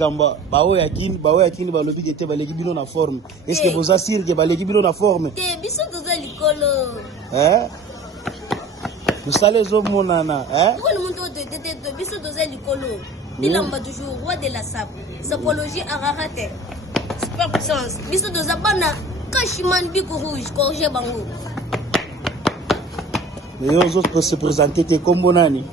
likamba bao ya kini balobi que te baleki bino na forme. Est-ce que vous assure que baleki bino na forme? Te biso toza likolo. Vous savez zo monana, Ko le monde te biso toza likolo. Bilamba toujours roi de la sapologie ararate. Super puissance. Biso toza bana Kashiman Biko Rouge, Corgé Bango. Mais les autres peuvent se présenter comme Bonani.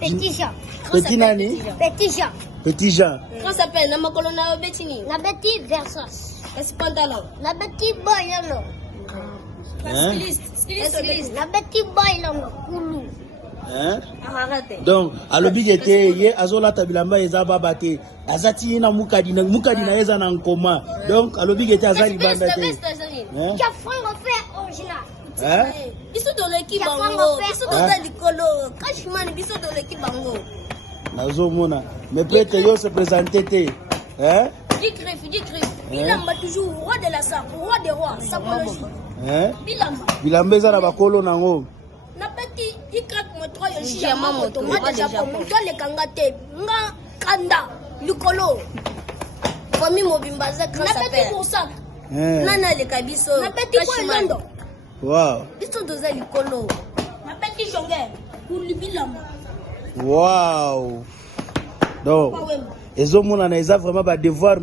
Petit Jean. Petit Nani? Petit Jean. Petit Jean. Comment s'appelle? Na makolona Betini. Na Betty Versace. Est-ce pantalon? Na Betty Boy Lano. Styliste. Na Betty Boy Lano. Koulou. Ararate. Donc, alobi était ye azola tabilamba eza baba te. Azati na mukadi na eza na nkoma. Donc, alobi était azali banda te. Qui a fait original. Biso dans l'équipe bango. Biso dans likolo. Kashiman biso dans l'équipe bango. Nazo mona. Mais peut-être yo se présenter te. Dikrif. Bilamba toujours roi de la sape, roi des rois, sapologie. Bilamba eza na bakolo nango. Na petit ikrak moto yo shia mamoto mata japo moto le kangate nga kanda likolo. Komi mobimba za grâce à père. Na petit pour ça. Nana le kabiso. Na petit ko londo. Wow. Biso doza likolo. Na petit jonge pour libilamba. Wow. Donc, ezo mona na eza vraiment ba devoir